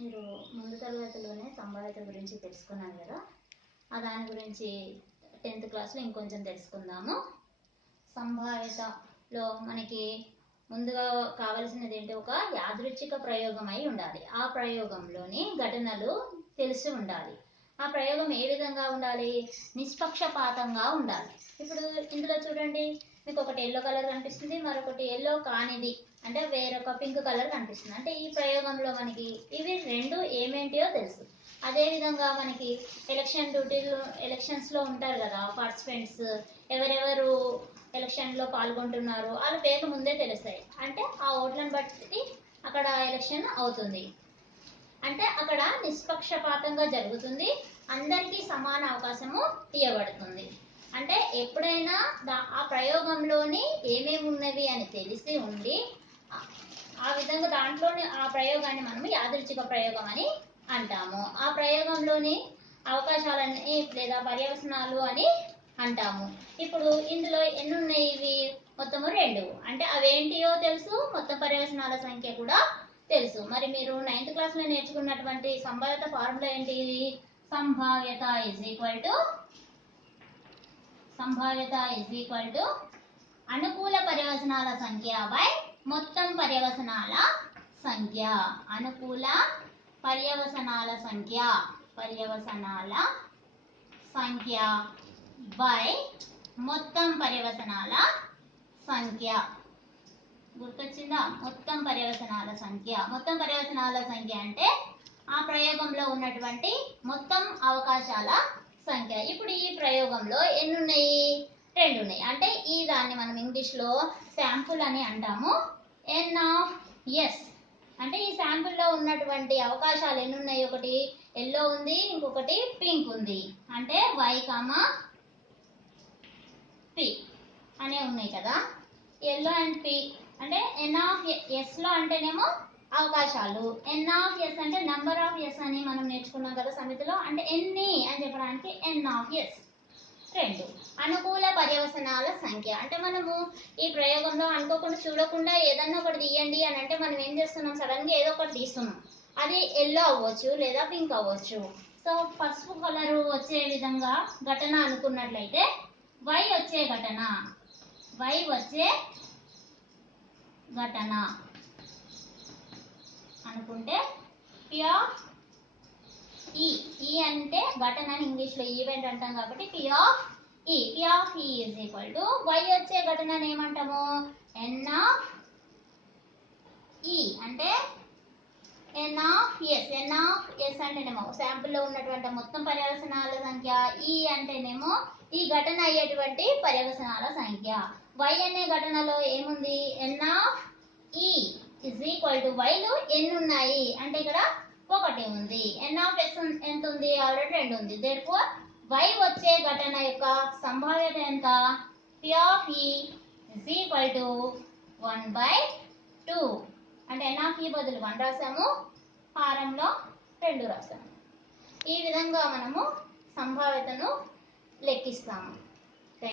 మీరు ముందు తరగతిలోనే సంభావ్యత గురించి తెలుసుకున్నాను కదా, దాని గురించి 10th క్లాస్లో ఇంకొంచెం తెలుసుకుందాము. సంభావ్యతలో మనకి ముందుగా కావలసినది ఏంటి, ఒక యాదృచ్ఛిక ప్రయోగం అయి ఉండాలి. ఆ ప్రయోగంలోని ఘటనలు తెలిసి ఉండాలి. ఆ ప్రయోగం ఏ విధంగా ఉండాలి, నిష్పక్షపాతంగా ఉండాలి. ఇప్పుడు ఇందులో చూడండి, మీకు ఒకటి ఎల్లో కలర్ కనిపిస్తుంది, మరొకటి ఎల్లో కానిది అంటే వేరొక పింక్ కలర్ కనిపిస్తుంది. అంటే ఈ ప్రయోగంలో మనకి ఇవి రెండు ఏమేంటియో తెలుసు. అదేవిధంగా మనకి ఎలక్షన్స్లో ఉంటారు కదా పార్టిసిపెంట్స్, ఎవరెవరు ఎలక్షన్లో పాల్గొంటున్నారు వాళ్ళ పేర్లు ముందే తెలుస్తాయి. అంటే ఆ ఓట్లను బట్టి అక్కడ ఎలక్షన్ అవుతుంది. అంటే అక్కడ నిష్పక్షపాతంగా జరుగుతుంది, అందరికీ సమాన అవకాశము ఇవ్వబడుతుంది. అంటే ఎప్పుడైనా ఆ ప్రయోగంలోని ఏమేమి ఉన్నవి అని తెలిసి ఉండి ఆ విధంగా దాంట్లోని ఆ ప్రయోగాన్ని మనము యాదృచ్ఛిక ప్రయోగం అని అంటాము. ఆ ప్రయోగంలోని అవకాశాలని లేదా పర్యవసనాలు అని అంటాము. ఇప్పుడు ఇందులో ఎన్ని ఉన్నాయి, ఇవి మొత్తము 2. అంటే అవేంటియో తెలుసు, మొత్తం పర్యవసనాల సంఖ్య కూడా తెలుసు. మరి మీరు 9th క్లాస్లో నేర్చుకున్నటువంటి సంభావ్యత ఫార్ములా ఏంటి, సంభావ్యత ఈజ్ ఈక్వల్ టు అనుకూల పర్యవసనాల సంఖ్య బై మొత్తం పర్యవసనాల సంఖ్య. అనుకూల పర్యవసనాల సంఖ్య బై మొత్తం పర్యవసనాల సంఖ్య. గుర్తొచ్చిందా? మొత్తం పర్యవసనాల సంఖ్య అంటే ఆ ప్రయోగంలో ఉన్నటువంటి మొత్తం అవకాశాల సంఖ్య. ఇప్పుడు ఈ ప్రయోగంలో ఎన్ని ఉన్నాయి, 2 ఉన్నాయి. అంటే ఈ దాన్ని మనం ఇంగ్లీష్లో శాంపుల్ అని అంటాము. N(S) అంటే ఈ శాంపుల్లో ఉన్నటువంటి అవకాశాలు ఎన్ని ఉన్నాయి, ఒకటి ఎల్లో ఉంది, ఇంకొకటి పింక్ ఉంది. అంటే Y, P అనే ఉన్నాయి కదా. ఎల్లో అండ్ P అంటే N(S) లో అంటేనేమో అవకాశాలు, N(S) అంటే నెంబర్ ఆఫ్ ఎస్ అని మనం నేర్చుకున్నాం కదా సమితిలో. అంటే ఎన్ని అని చెప్పడానికి N(S). 2 అనుకూల పర్యవసనాల సంఖ్య అంటే మనము ఈ ప్రయోగంలో అనుకోకుండా చూడకుండా ఏదన్నా ఒకటి తీయండి అని అంటే మనం ఏం చేస్తున్నాం, సడన్గా ఏదో ఒకటి తీస్తున్నాం. అది ఎల్లో అవ్వచ్చు లేదా పింక్ అవ్వచ్చు. సో పసుపు కలరు వచ్చే విధంగా ఘటన అనుకున్నట్లయితే Y వచ్చే ఘటన అనుకుంటే P of E అంటే ఘటన అని ఇంగ్లీష్లో ఈవెంట్ అంటాం కాబట్టి P of E is equal to Y వచ్చే ఘటనని ఏమంటాము, N(E) అంటే N(S) అంటేనేమో శాంపుల్లో ఉన్నటువంటి మొత్తం పర్యవసనాల సంఖ్య, E అంటేనేమో ఈ ఘటన అయ్యేటువంటి పర్యవసనాల సంఖ్య. Y అనే ఘటనలో ఏముంది, N(E) ఈజ్ ఈక్వల్ టు Yలో ఎన్ని ఉన్నాయి అంటే ఇక్కడ 1 ఉంది. N(S) ఎంత ఉంది, ఆల్రెడీ 2 ఉంది. దేర్ఫోర్ Y వచ్చే ఘటన యొక్క సంభావ్యత ఎంత, P of E is equal to 1/2. అంటే N(E) బదులు 1 రాసాము, హారంలో 2 రాసాము. ఈ విధంగా మనము సంభావ్యతను లెక్కిస్తాము.